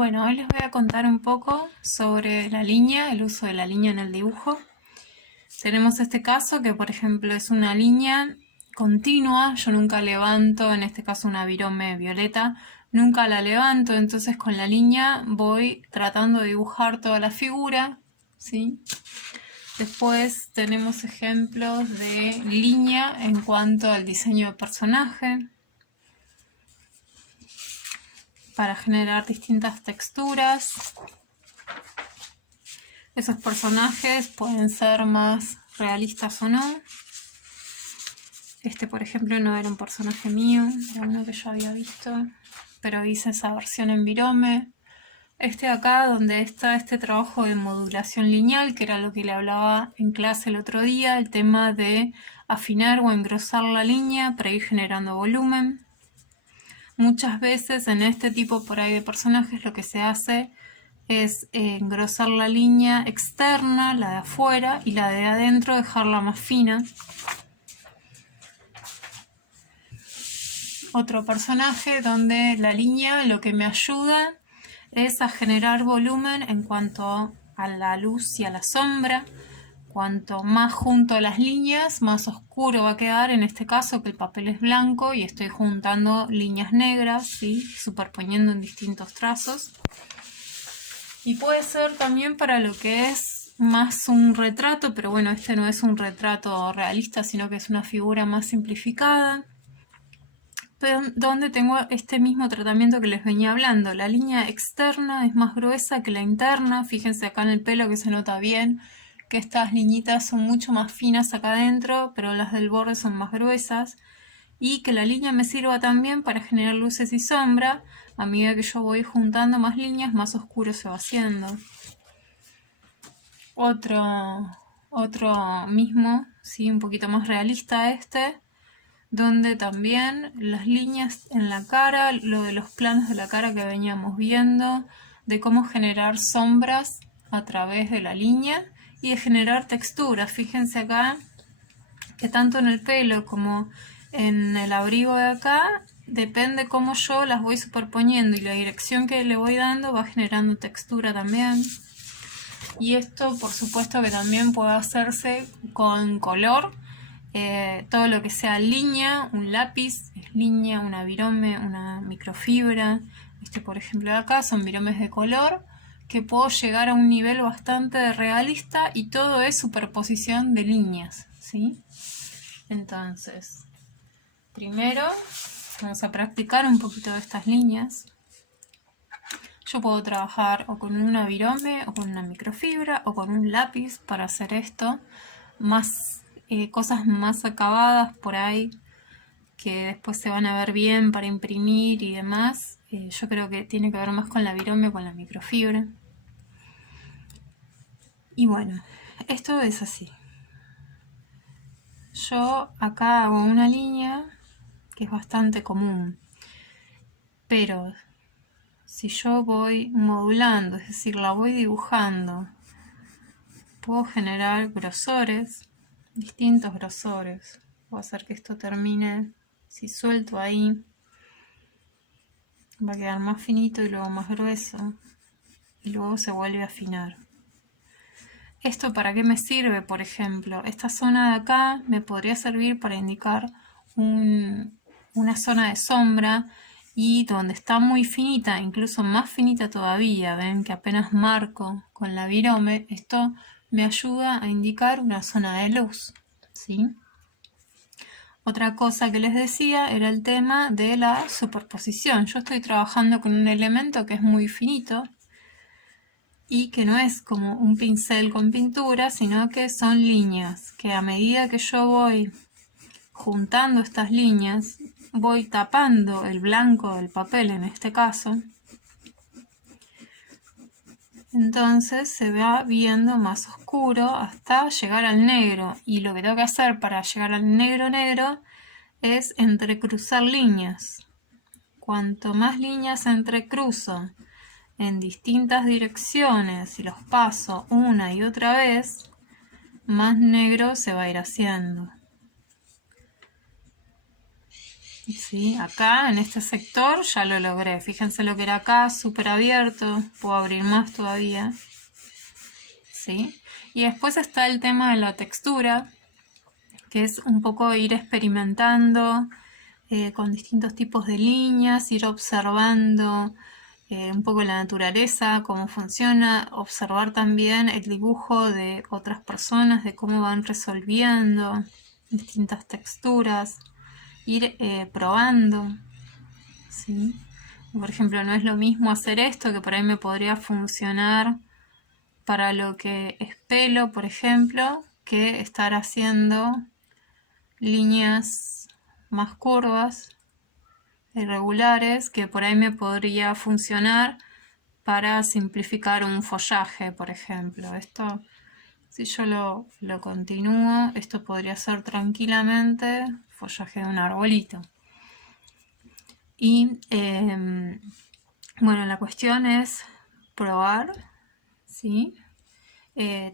Bueno, hoy les voy a contar un poco sobre la línea, el uso de la línea en el dibujo. Tenemos este caso que, por ejemplo, es una línea continua. Yo nunca levanto, en este caso una virome violeta, nunca la levanto, entonces con la línea voy tratando de dibujar toda la figura, ¿sí? Después tenemos ejemplos de línea en cuanto al diseño de personaje, para generar distintas texturas. Esos personajes pueden ser más realistas o no. Este, por ejemplo, no era un personaje mío, era uno que yo había visto, pero hice esa versión en virome. Este de acá, donde está este trabajo de modulación lineal, que era lo que le hablaba en clase el otro día, el tema de afinar o engrosar la línea para ir generando volumen. Muchas veces en este tipo por ahí de personajes lo que se hace es engrosar la línea externa, la de afuera, y la de adentro dejarla más fina. Otro personaje donde la línea lo que me ayuda es a generar volumen en cuanto a la luz y a la sombra. Cuanto más junto a las líneas, más oscuro va a quedar, en este caso que el papel es blanco y estoy juntando líneas negras, ¿sí? Superponiendo en distintos trazos. Y puede ser también para lo que es más un retrato, pero bueno, este no es un retrato realista, sino que es una figura más simplificada, pero donde tengo este mismo tratamiento que les venía hablando. La línea externa es más gruesa que la interna. Fíjense acá en el pelo que se nota bien que estas liñitas son mucho más finas acá adentro, pero las del borde son más gruesas. Y que la línea me sirva también para generar luces y sombra. A medida que yo voy juntando más líneas, más oscuro se va haciendo. Otro mismo, ¿sí? Un poquito más realista este, donde también las líneas en la cara, lo de los planos de la cara que veníamos viendo, de cómo generar sombras a través de la línea y de generar texturas. Fíjense acá que tanto en el pelo como en el abrigo de acá, depende cómo yo las voy superponiendo y la dirección que le voy dando va generando textura también. Y esto por supuesto que también puede hacerse con color. Todo lo que sea línea, un lápiz es línea, una virome, una microfibra. Este, por ejemplo, de acá son viromes de color que puedo llegar a un nivel bastante realista y todo es superposición de líneas, ¿sí? Entonces, primero vamos a practicar un poquito de estas líneas. Yo puedo trabajar o con una virome o con una microfibra o con un lápiz para hacer esto. Más cosas más acabadas por ahí que después se van a ver bien para imprimir y demás. Yo creo que tiene que ver más con la virome o con la microfibra. Y bueno, esto es así. Yo acá hago una línea que es bastante común, pero si yo voy modulando, es decir, la voy dibujando, puedo generar grosores, distintos grosores. Puedo hacer que esto termine, si suelto ahí, va a quedar más finito y luego más grueso, y luego se vuelve a afinar. ¿Esto para qué me sirve? Por ejemplo, esta zona de acá me podría servir para indicar una zona de sombra, y donde está muy finita, incluso más finita todavía, ven que apenas marco con la virome, esto me ayuda a indicar una zona de luz, ¿sí? Otra cosa que les decía era el tema de la superposición. Yo estoy trabajando con un elemento que es muy finito y que no es como un pincel con pintura, sino que son líneas, que a medida que yo voy juntando estas líneas, voy tapando el blanco del papel en este caso, entonces se va viendo más oscuro hasta llegar al negro, y lo que tengo que hacer para llegar al negro negro es entrecruzar líneas. Cuanto más líneas entrecruzo en distintas direcciones y los paso una y otra vez, más negro se va a ir haciendo. ¿sí? Acá en este sector ya lo logré. Fíjense lo que era acá, súper abierto. Puedo abrir más todavía. ¿Sí? Y después está el tema de la textura, que es un poco ir experimentando con distintos tipos de líneas, ir observando un poco la naturaleza, cómo funciona, observar también el dibujo de otras personas, de cómo van resolviendo distintas texturas, ir probando, ¿sí? Por ejemplo, no es lo mismo hacer esto que por ahí me podría funcionar para lo que es pelo, por ejemplo, que estar haciendo líneas más curvas, irregulares, que por ahí me podría funcionar para simplificar un follaje, por ejemplo. Esto, si yo lo continúo, esto podría ser tranquilamente follaje de un arbolito. Y bueno, la cuestión es probar, ¿sí?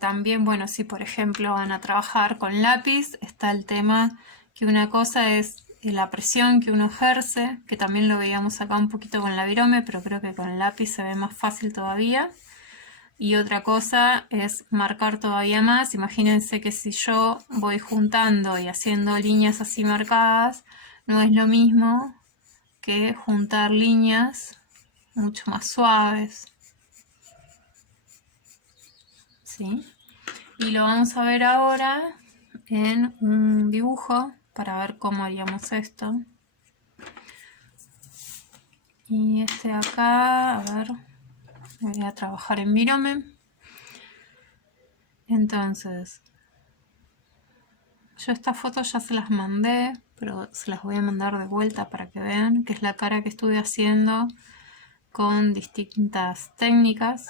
También, bueno, si por ejemplo van a trabajar con lápiz, está el tema que una cosa es la presión que uno ejerce, que también lo veíamos acá un poquito con la virome, pero creo que con el lápiz se ve más fácil todavía. Y otra cosa es marcar todavía más. Imagínense que si yo voy juntando y haciendo líneas así marcadas, no es lo mismo que juntar líneas mucho más suaves, ¿sí? Y lo vamos a ver ahora en un dibujo para ver cómo haríamos esto. Y este de acá, a ver, voy a trabajar en virome. Entonces, yo estas fotos ya se las mandé, pero se las voy a mandar de vuelta para que vean, que es la cara que estuve haciendo con distintas técnicas.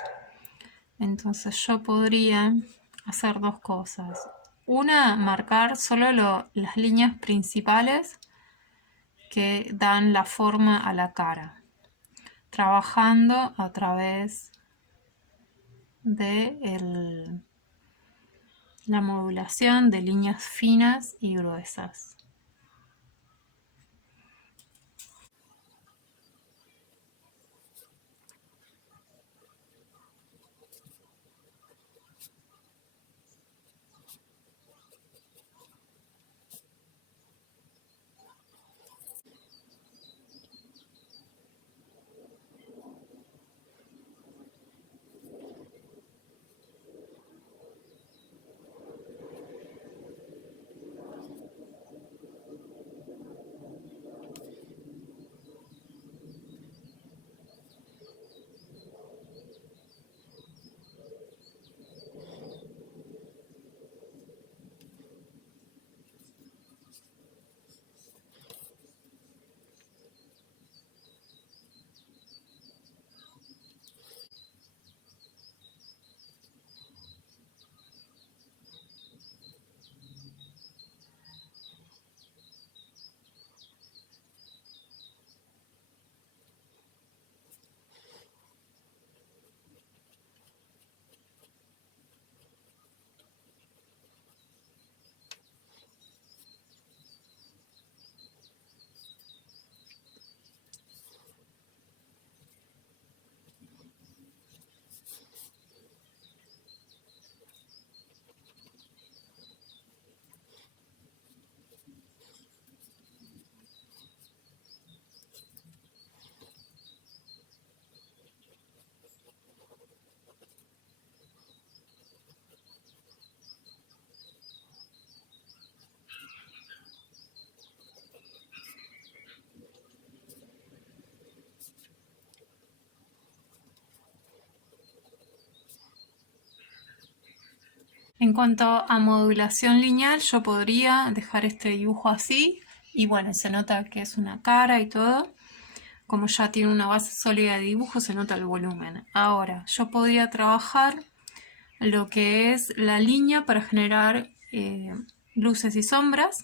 Entonces yo podría hacer dos cosas. Una, marcar solo las líneas principales que dan la forma a la cara, trabajando a través de la modulación de líneas finas y gruesas. En cuanto a modulación lineal, yo podría dejar este dibujo así y bueno, se nota que es una cara y todo. Como ya tiene una base sólida de dibujo, se nota el volumen. Ahora, yo podría trabajar lo que es la línea para generar luces y sombras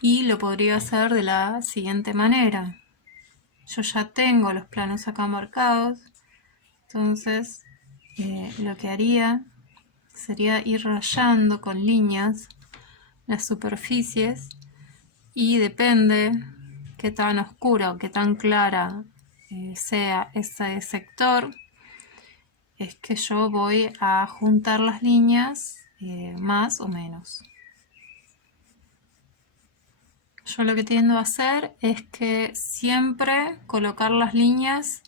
y lo podría hacer de la siguiente manera. Yo ya tengo los planos acá marcados, entonces lo que haría sería ir rayando con líneas las superficies y depende qué tan oscura o qué tan clara sea ese sector, es que yo voy a juntar las líneas más o menos. Yo lo que tiendo a hacer es que siempre colocar las líneas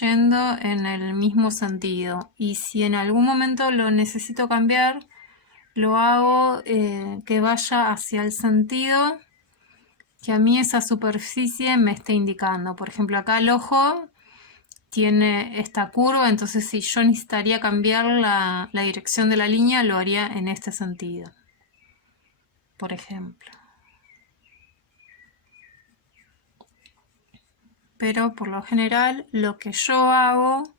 yendo en el mismo sentido, y si en algún momento lo necesito cambiar, lo hago que vaya hacia el sentido que a mí esa superficie me esté indicando. Por ejemplo, acá el ojo tiene esta curva, entonces si yo necesitaría cambiar la dirección de la línea, lo haría en este sentido, por ejemplo. Pero por lo general lo que yo hago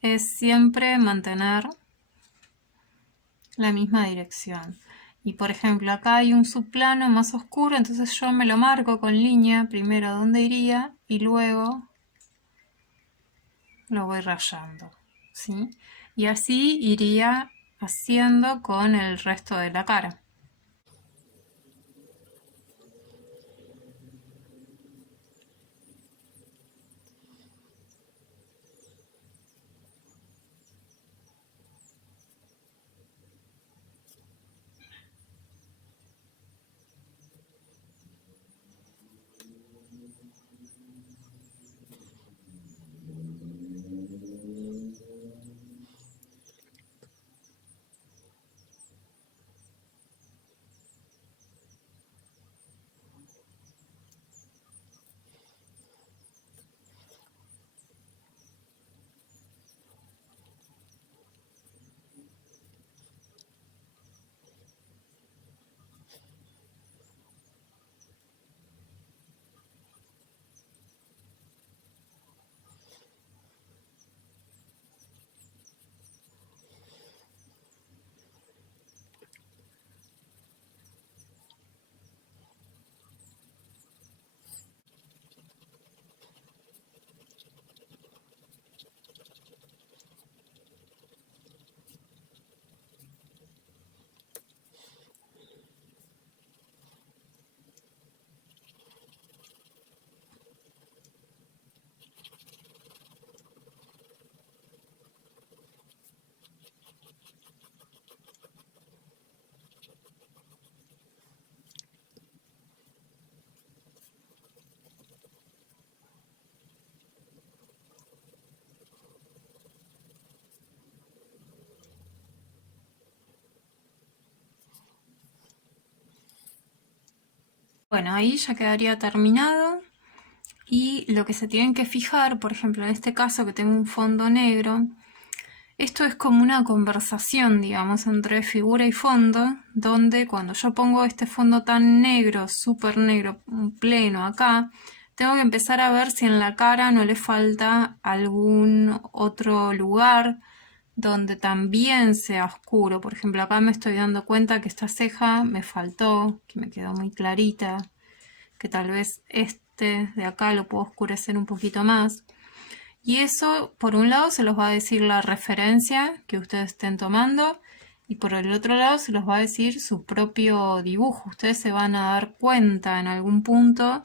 es siempre mantener la misma dirección. Y por ejemplo acá hay un subplano más oscuro, entonces yo me lo marco con línea, primero dónde iría y luego lo voy rayando, ¿sí? Y así iría haciendo con el resto de la cara. Bueno, ahí ya quedaría terminado. Y lo que se tienen que fijar, por ejemplo, en este caso que tengo un fondo negro, esto es como una conversación, digamos, entre figura y fondo, donde cuando yo pongo este fondo tan negro, súper negro, pleno acá, tengo que empezar a ver si en la cara no le falta algún otro lugar donde también sea oscuro. Por ejemplo, acá me estoy dando cuenta que esta ceja me faltó, que me quedó muy clarita, que tal vez este de acá lo puedo oscurecer un poquito más. Y eso, por un lado, se los va a decir la referencia que ustedes estén tomando, y por el otro lado se los va a decir su propio dibujo. Ustedes se van a dar cuenta en algún punto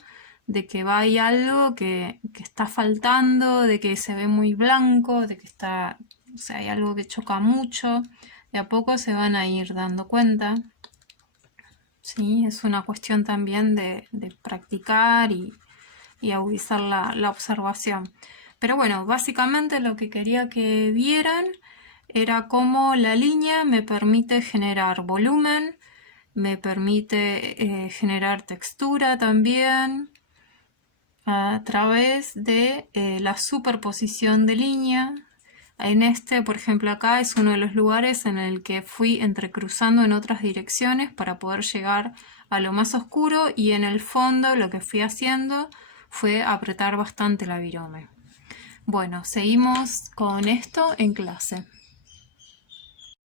de que hay algo que está faltando, de que se ve muy blanco, de que está, o sea, hay algo que choca mucho. De a poco se van a ir dando cuenta. Sí, es una cuestión también de practicar y agudizar la observación. Pero bueno, básicamente lo que quería que vieran era cómo la línea me permite generar volumen, me permite generar textura también a través de la superposición de línea. En este, por ejemplo, acá es uno de los lugares en el que fui entrecruzando en otras direcciones para poder llegar a lo más oscuro, y en el fondo lo que fui haciendo fue apretar bastante la virome. Bueno, seguimos con esto en clase.